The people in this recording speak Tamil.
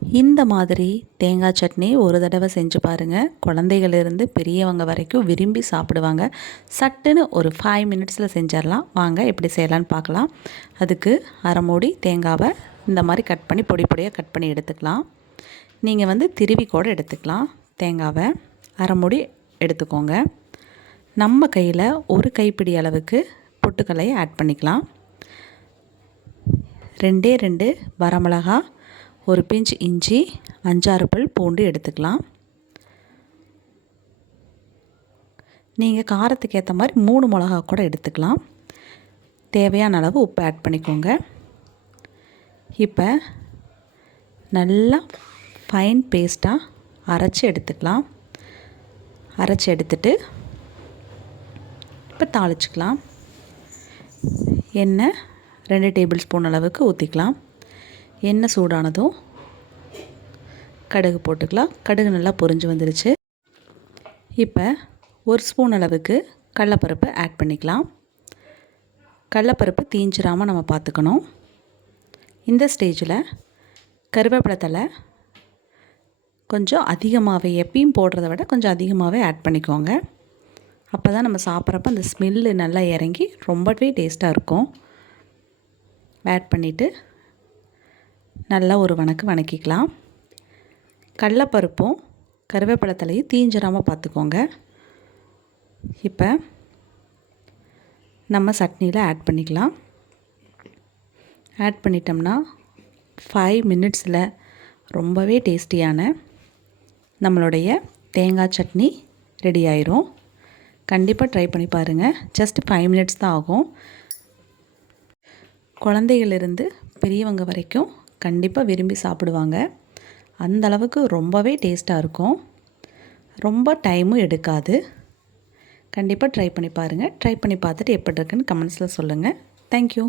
இந்த மாதிரி தேங்காய் சட்னி ஒரு தடவை செஞ்சு பாருங்கள் குழந்தைகளிருந்து பெரியவங்க வரைக்கும் விரும்பி சாப்பிடுவாங்க. சட்டுன்னு ஒரு ஃபைவ் மினிட்ஸில் செஞ்சிடலாம். வாங்க எப்படி செய்யலான்னு பார்க்கலாம். அதுக்கு அரை மூடி தேங்காவை இந்த மாதிரி கட் பண்ணி பொடி பொடியாக கட் பண்ணி எடுத்துக்கலாம். நீங்கள் வந்து திருவி கூட எடுத்துக்கலாம். தேங்காவை அரை மூடி எடுத்துக்கோங்க. நம்ம கையில் ஒரு கைப்பிடி அளவுக்கு பொட்டுக்கலையை ஆட் பண்ணிக்கலாம். ரெண்டே ரெண்டு வரமிளகா ஒரு பிஞ்ச் இஞ்சி அஞ்சாறு பல் பூண்டு எடுத்துக்கலாம். நீங்கள் காரத்துக்கு ஏற்ற மாதிரி மூணு மிளகா கூட எடுத்துக்கலாம். தேவையான அளவு உப்பு ஆட் பண்ணிக்கோங்க. இப்போ நல்லா ஃபைன் பேஸ்ட்டாக அரைச்சி எடுத்துக்கலாம். அரைச்சி எடுத்துட்டு இப்போ தாளிச்சிக்கலாம். எண்ணெய் ரெண்டு டேபிள் ஸ்பூன் அளவுக்கு ஊற்றிக்கலாம் எண்ணெய் சூடானதும் கடுகு போட்டுக்கலாம். கடுகு நல்லா பொரிஞ்சு வந்துருச்சு. இப்போ ஒரு ஸ்பூன் அளவுக்கு கடலப்பருப்பு ஆட் பண்ணிக்கலாம். கடலப்பருப்பு தீஞ்சிராமல் நம்ம பார்த்துக்கணும் இந்த ஸ்டேஜில் கருவேப்பிலை தலை கொஞ்சம் அதிகமாகவே எப்பயும் போடுறத விட கொஞ்சம் அதிகமாகவே ஆட் பண்ணிக்கோங்க. அப்போ தான் நம்ம சாப்பிட்றப்ப அந்த ஸ்மெல்லு நல்லா இறங்கி ரொம்பவே டேஸ்ட்டாக இருக்கும். ஆட் பண்ணிவிட்டு நல்லா ஒரு வணக்கு வணக்கிக்கலாம். கடலப்பருப்பும் கருவேப்பிலத்தலையும் தீஞ்சிடாமல் பார்த்துக்கோங்க. இப்போ நம்ம சட்னியில் ஆட் பண்ணிக்கலாம். ஆட் பண்ணிட்டோம்னா ஃபைவ் மினிட்ஸில் ரொம்பவே டேஸ்டியான நம்மளுடைய தேங்காய் சட்னி ரெடி ஆயிரும். கண்டிப்பாக ட்ரை பண்ணி பாருங்கள் ஜஸ்ட் ஃபைவ் மினிட்ஸ் தான் ஆகும். குழந்தைகளிருந்து பெரியவங்க வரைக்கும் கண்டிப்பாக விரும்பி சாப்பிடுவாங்க. அந்த அளவுக்கு ரொம்பவே டேஸ்ட்டாக இருக்கும். ரொம்ப டைமும் எடுக்காது. கண்டிப்பாக ட்ரை பண்ணி பாருங்கள் ட்ரை பண்ணி பார்த்துட்டு எப்படி இருக்குன்னு கமெண்ட்ஸில் சொல்லுங்கள் தேங்க்யூ